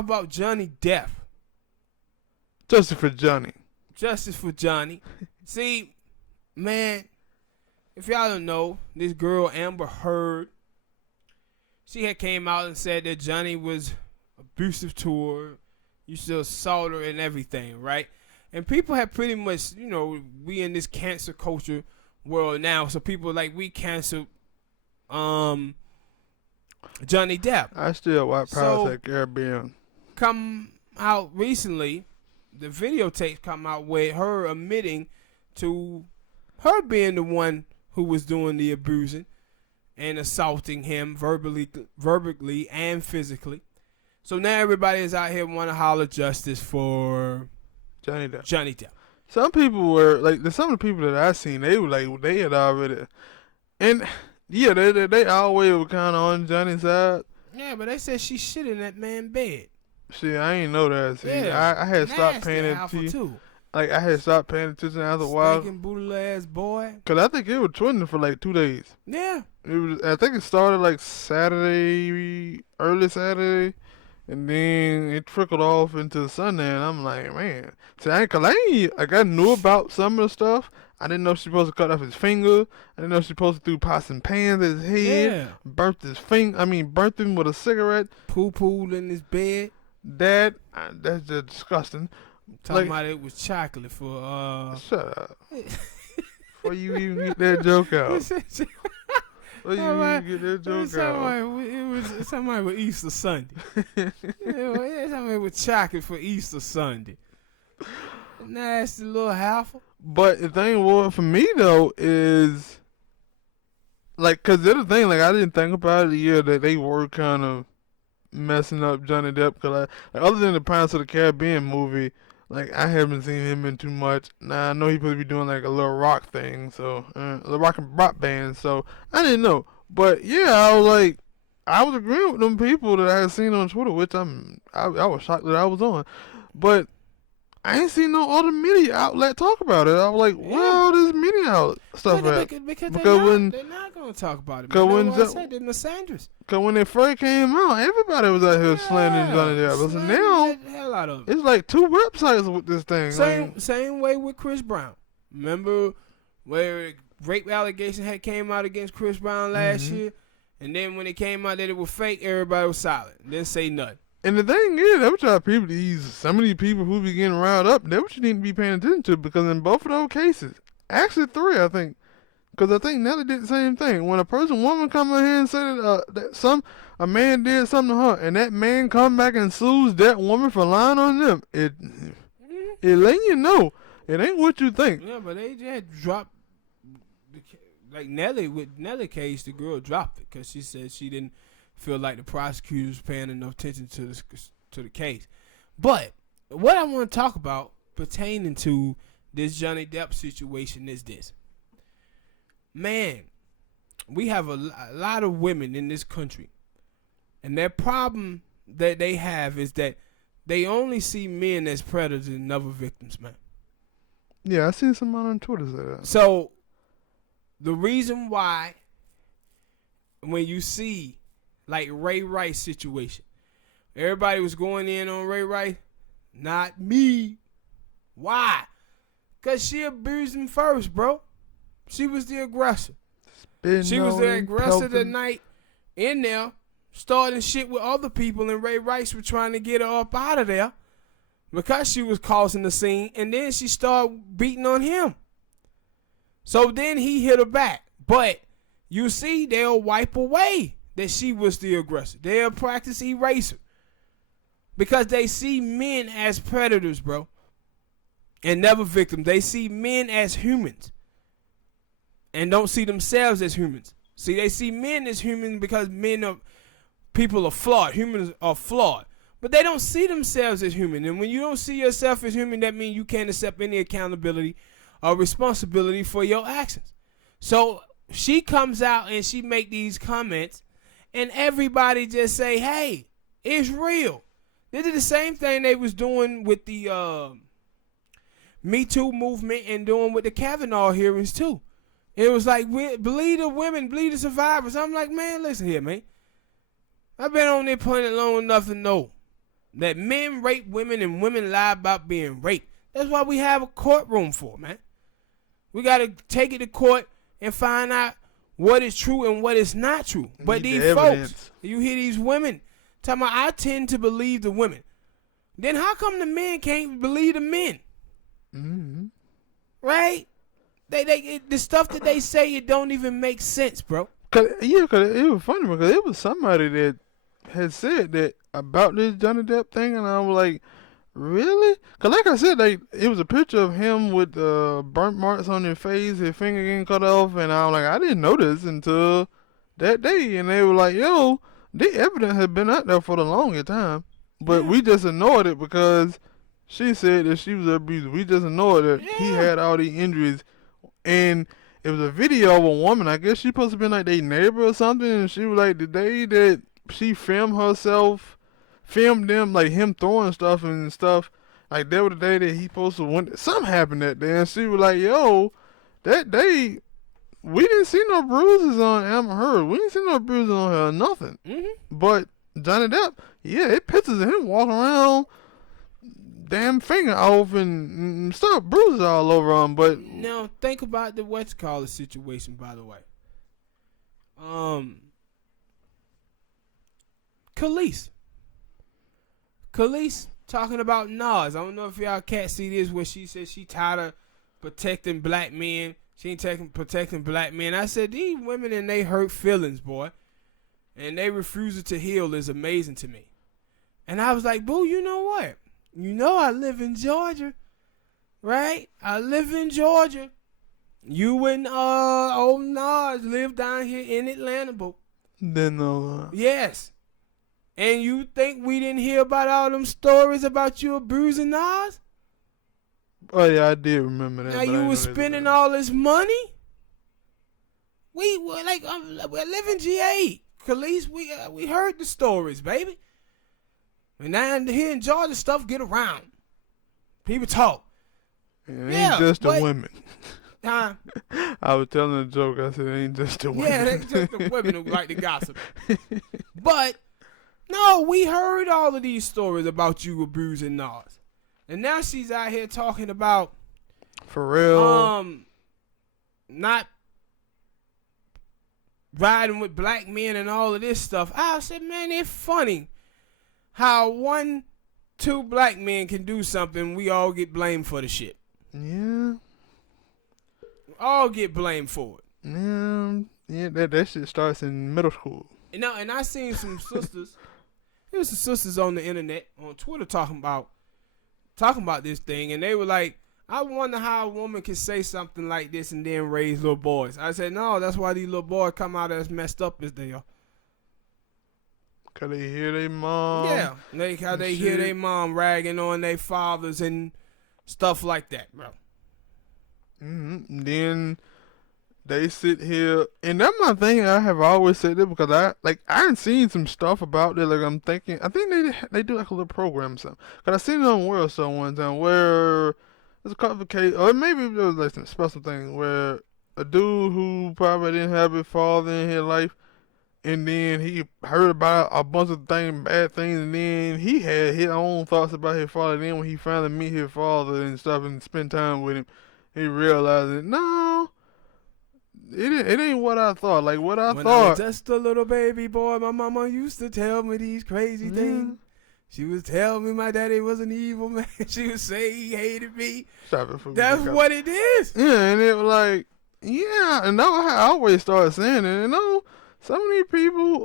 talk about Johnny Depp. Justice for Johnny. Justice for Johnny. See, man, if y'all don't know, this girl Amber Heard, she had came out and said that Johnny was abusive to her, used to assault her and everything, right? And people have pretty much, we in this cancer culture world now, so people like we cancel Johnny Depp. I still watch Pirates of the Caribbean. Come out recently, the videotapes come out with her admitting to her being the one who was doing the abusing and assaulting him verbally and physically. So now everybody is out here want to holler justice for Johnny Depp. Johnny Depp. Some people were like, some of the people that I seen, they were like, they had already, and yeah, they always were kind of on Johnny's side. Yeah, but they said she shit in that man's bed. See, I ain't know that. See, yeah, I had stopped paying attention. Like, I had stopped paying attention after a while. Stinking booty ass boy. Cause I think it was trending for like 2 days. Yeah. I think it started like Saturday, early Saturday, and then it trickled off into Sunday. And I'm like, man, see, I knew about some of the stuff. I didn't know she was supposed to cut off his finger. I didn't know she was supposed to do pots and pans at his head. Yeah. Burnt him with a cigarette. Poo-pooed in his bed. That's just disgusting. Talking about it was chocolate for Shut up. Before you even get that joke out. Before you even get that joke out. It was somebody with Easter Sunday. Somebody with chocolate for Easter Sunday. Nasty little halfer. But the thing was for me though is like, cause the other thing, like I didn't think about it, yeah, that they were kind of messing up Johnny Depp, cause like, other than the Pirates of the Caribbean movie, like I haven't seen him in too much. Now I know he's supposed to be doing like a little rock thing, so the rock band. So I didn't know, but yeah, I was agreeing with them people that I had seen on Twitter, which I was shocked that I was on, but I ain't seen no other media outlet talk about it. I was like, well, this media outlet stuff at? Because they're not going to talk about it. Because I said they're Missandras. Because when it first came out, everybody was out here slandering Johnny Depp. So now, the hell out of it. It's like 2 websites with this thing. Same way with Chris Brown. Remember where rape allegation had came out against Chris Brown last year? And then when it came out that it was fake, everybody was silent. Didn't say nothing. And the thing is, that's what y'all people, some of these people who be getting riled up, that's what you need to be paying attention to, because in both of those cases, actually 3, I think, because I think Nelly did the same thing. When a woman come in here and say that a man did something to her, and that man come back and sues that woman for lying on them, it letting you know it ain't what you think. Yeah, but they just dropped, like Nelly, with Nelly case, the girl dropped it because she said she didn't feel like the prosecutors paying enough attention to the case. But what I want to talk about pertaining to this Johnny Depp situation is this. Man, we have a lot of women in this country, and their problem that they have is that they only see men as predators and never victims, man. Yeah, I seen someone on Twitter say that. So the reason why when you see like Ray Rice situation, everybody was going in on Ray Rice. Not me. Why? Because she abused him first, bro. She was the aggressor. She was the aggressor the night in there, starting shit with other people, and Ray Rice was trying to get her up out of there because she was causing the scene, and then she started beating on him. So then he hit her back. But you see, they'll wipe away that she was the aggressor. They'll practice eraser because they see men as predators, bro, and never victims. They see men as humans and don't see themselves as humans. See, they see men as humans because people are flawed. Humans are flawed. But they don't see themselves as human. And when you don't see yourself as human, that means you can't accept any accountability or responsibility for your actions. So she comes out and she make these comments, and everybody just say, hey, it's real. They did the same thing they was doing with the Me Too movement and doing with the Kavanaugh hearings too. It was like, believe the women, believe the survivors. I'm like, man, listen here, man. I've been on this planet long enough to know that men rape women and women lie about being raped. That's what we have a courtroom for, man. We got to take it to court and find out what is true and what is not true. But these folks, you hear these women talking about, I tend to believe the women. Then how come the men can't believe the men? Mm-hmm. Right? The stuff that they say, it don't even make sense, bro. Cause it was funny because it was somebody that had said that about this Johnny Depp thing, and I was like, really? Because like I said, it was a picture of him with burnt marks on his face, his finger getting cut off, and I was like, I didn't know this until that day. And they were like, yo, the evidence had been out there for the longest time, but we just ignored it because she said that she was abused. We just ignored that he had all these injuries. And it was a video of a woman, I guess she supposed to be like their neighbor or something, and she was like, the day that she filmed them, like him throwing stuff and stuff, like that was the day that he supposed to went, something happened that day, and she was like, yo, that day, we didn't see no bruises on Amber Heard, we didn't see no bruises on her, nothing. But Johnny Depp, it pictures of him walking around, damn finger off and stuff, bruises all over him. But now think about the what's called situation, by the way. Khalees talking about Nas. I don't know if y'all can't see this where she said she tired of protecting black men. She ain't protecting black men. I said these women and they hurt feelings, boy, and they refusal to heal is amazing to me. And I was like, boo, you know what? You know I live in Georgia, right? I live in Georgia. You and old Nas live down here in Atlanta, boo. Then no. Yes. And you think we didn't hear about all them stories about you abusing Nas? Oh yeah, I did remember that. Now you was spending all this money. We live in GA. Khalees, we heard the stories, baby. And now here in Georgia, stuff get around. People talk. It ain't just the women. Huh? I was telling a joke. I said it ain't just the women. Yeah, it ain't just the women who like to gossip. But, no, we heard all of these stories about you abusing Nas. And now she's out here talking about Pharrell. Not riding with black men and all of this stuff. I said, man, it's funny how 2 black men can do something, we all get blamed for the shit. Yeah. All get blamed for it. Yeah, that shit starts in middle school. And I seen some sisters. There was some sisters on the internet, on Twitter, talking about this thing, and they were like, I wonder how a woman can say something like this and then raise little boys. I said, no, that's why these little boys come out as messed up as they are. Cause they hear their mom. Yeah, they hear their mom ragging on their fathers and stuff like that, bro. Mm-hmm. Then they sit here, and that's my thing. I have always said that because I ain't seen some stuff about it. Like I'm thinking, I think they do like a little program or something. Cause I seen it on World Star one time where there's a couple of cases, or maybe it was like some special thing where a dude who probably didn't have his father in his life. And then he heard about a bunch of bad things, and then he had his own thoughts about his father. Then when he finally meet his father and stuff and spend time with him, he realized that, no, it ain't what I thought. Like what I when thought. I was just a little baby boy, my mama used to tell me these crazy things. She was telling me my daddy was an evil man. She would say he hated me. That's what it is. Yeah, and it was like, yeah, and I always started saying it, some of these people,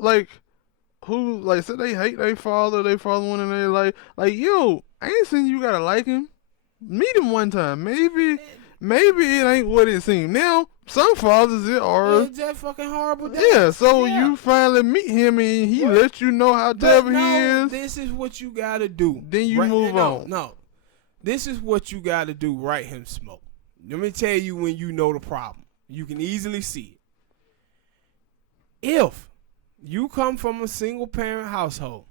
who, say they hate their father one in their life. Like, yo, I ain't saying you gotta like him. Meet him one time. Maybe it ain't what it seems. Now, some fathers are. It's that fucking horrible. Yeah, so you finally meet him and he lets you know how terrible he is. This is what you gotta do. Then you move on. No. This is what you gotta do, right, Smoke. Let me tell you when you know the problem. You can easily see it. If you come from a single parent household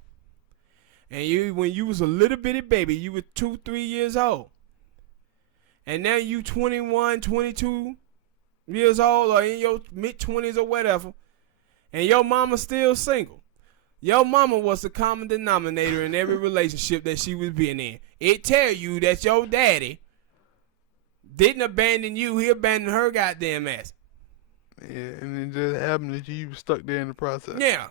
and when you was a little bitty baby, you were 2-3 years old, and now you 21, 22 years old or in your mid-20s or whatever, and your mama's still single, Your mama was the common denominator in every relationship that she was being in. It tell you that your daddy didn't abandon you. He abandoned her goddamn ass. Yeah, and it just happened that you were stuck there in the process. Yeah.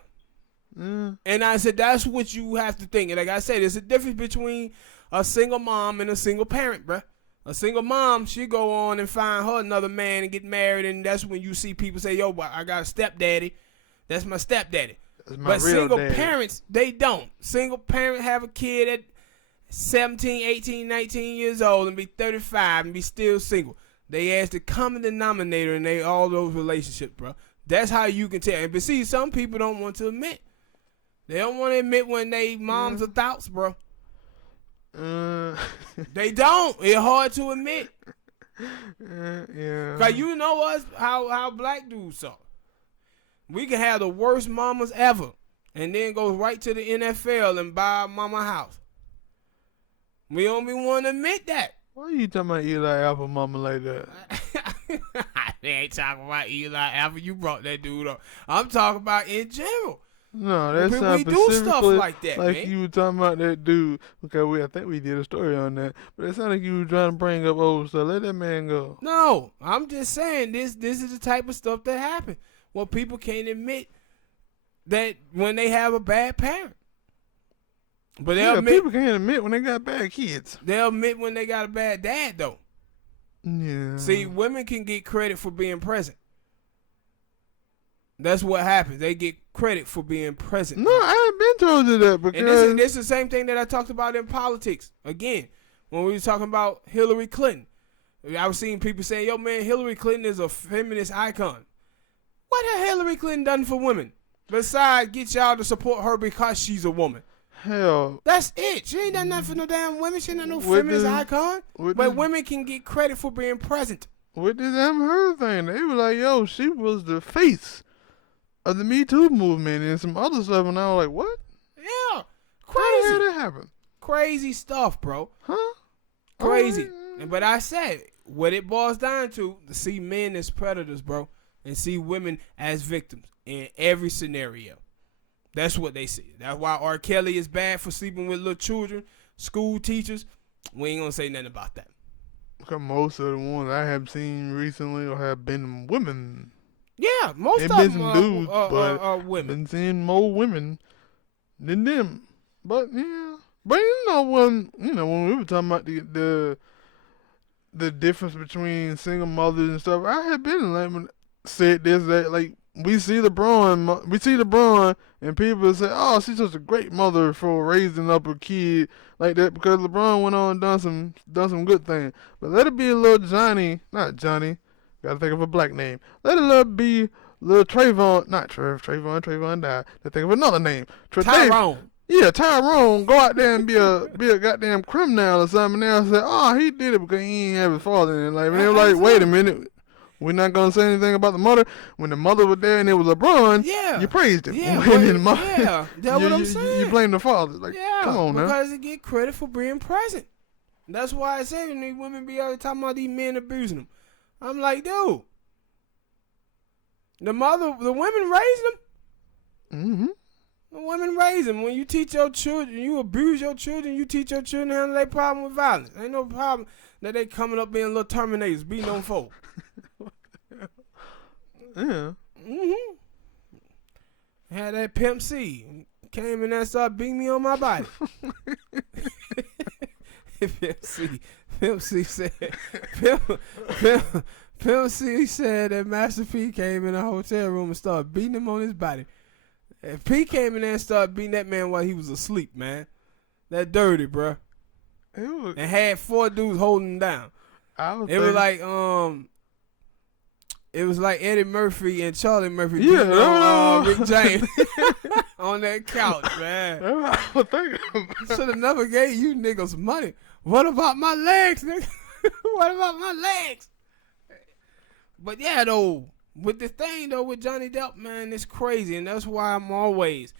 And I said, that's what you have to think. And like I said, there's a difference between a single mom and a single parent, bruh. A single mom, she go on and find her another man and get married, and that's when you see people say, yo, I got a stepdaddy. That's my stepdaddy. That's my but real single daddy. Parents, they don't. Single parent have a kid at 17, 18, 19 years old and be 35 and be still single. They ask the common denominator in all those relationships, bro. That's how you can tell. But see, some people don't want to admit. They don't want to admit when they moms are thoughts, bro. They don't. It's hard to admit. Yeah. Cause you know us, how black dudes are. We can have the worst mamas ever, and then go right to the NFL and buy our mama a house. We don't even want to admit that. Why are you talking about Eli Apple mama like that? I ain't talking about Eli Apple. You brought that dude up. I'm talking about in general. No, that People, sounds we do stuff specifically like that, man. you were talking about that dude. Okay, I think we did a story on that, but it sounded like you were trying to bring up old stuff. Let that man go. No, I'm just saying this is the type of stuff that happens. Well, people can't admit that when they have a bad parent. But they'll admit, people can't admit when they got bad kids. They'll admit when they got a bad dad, though. Yeah. See, women can get credit for being present. That's what happens. They get credit for being present. No, I ain't been told you that because and this is the same thing that I talked about in politics. Again, when we were talking about Hillary Clinton, I was seeing people saying, "Yo, man, Hillary Clinton is a feminist icon." What has Hillary Clinton done for women besides get y'all to support her because she's a woman? Hell, that's it. She ain't done nothing for no damn women. She ain't no feminist icon. But women can get credit for being present. With this Amber Heard thing, they were like, "Yo, she was the face of the Me Too movement and some other stuff," and I was like, "What? Yeah, crazy. How the hell that happen? Crazy stuff, bro. Huh? Crazy." But I said, what it boils down to see men as predators, bro, and see women as victims in every scenario. That's what they see. That's why R. Kelly is bad for sleeping with little children, school teachers. We ain't gonna say nothing about that. Because most of the ones I have seen recently or have been women. Yeah, most of them are women. I've been seeing more women than them. But yeah, but when we were talking about the difference between single mothers and stuff, I had been like said this that like we see LeBron, and people say, "Oh, she's such a great mother for raising up a kid like that," because LeBron went on and done some good things. But let it be a little not Johnny. Gotta think of a black name. Let it be little Trayvon, not Trayvon died. Let's think of another name. Tyrone. Yeah, Tyrone. Go out there and be a goddamn criminal or something. And they'll say, "Oh, he did it because he ain't have his father in his life." And they were like, "Wait a minute. We're not gonna say anything about the mother." When the mother was there and it was LeBron, you praised him. Yeah, that's what I'm saying. You blame the father. Like, come on now. Because they get credit for being present. That's why I say when these women be out talking about these men abusing them. I'm like, dude, the women raise them. Mm-hmm. The women raise them. When you teach your children, you abuse your children, you teach your children to handle their problem with violence. Ain't no problem that they coming up being little Terminators, beating on folk. Yeah. Mm-hmm. Had that Pimp C. Came in there and started beating me on my body. Pimp C said that Master P came in a hotel room and started beating him on his body. And P came in there and started beating that man while he was asleep, man. That dirty, bro. And had 4 dudes holding him down. It was like Eddie Murphy and Charlie Murphy beating on Rick James on that couch, man. Should have never gave you niggas money. What about my legs, nigga? What about my legs? But yeah, though, with the thing, though, with Johnny Depp, man, it's crazy. And that's why I'm always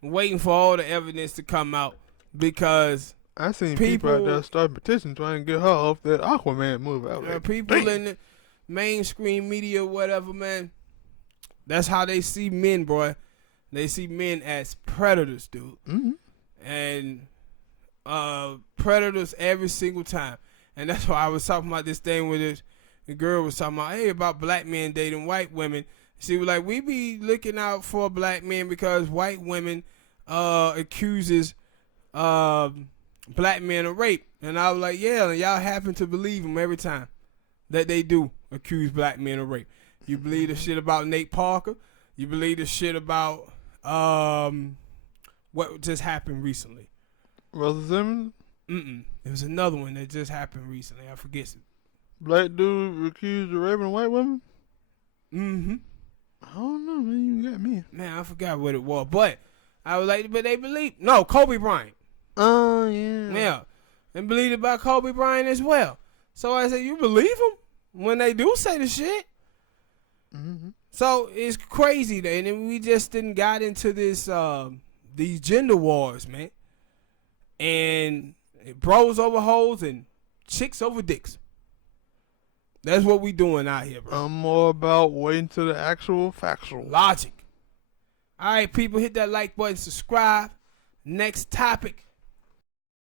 waiting for all the evidence to come out. Because I seen people out there start petitions trying to get her off that Aquaman movie. People in the mainstream media, whatever, man, that's how they see men, boy. They see men as predators, dude. Mm-hmm. And predators every single time. And that's why I was talking about this thing with this. The girl was talking about, hey, about black men dating white women. She was like, we be looking out for black men because white women accuses black men of rape. And I was like, yeah, and y'all happen to believe them every time that they do accuse black men of rape. You believe the shit about Nate Parker. You believe the shit about what just happened recently. Russell Simmons? It was another one that just happened recently. I forget it. Black dude accused of raping a white woman? Mm-hmm. I don't know, man. You got me. Man, I forgot what it was. But I was like, but they believe. No, Kobe Bryant. Oh, yeah. Yeah. And believed about Kobe Bryant as well. So I said, you believe them when they do say the shit? Mm-hmm. So it's crazy, and then we just didn't got into this these gender wars, man. And bros over hoes and chicks over dicks. That's what we doing out here, bro. I'm more about waiting to the actual factual. Logic. All right, people, hit that like button, subscribe. Next topic.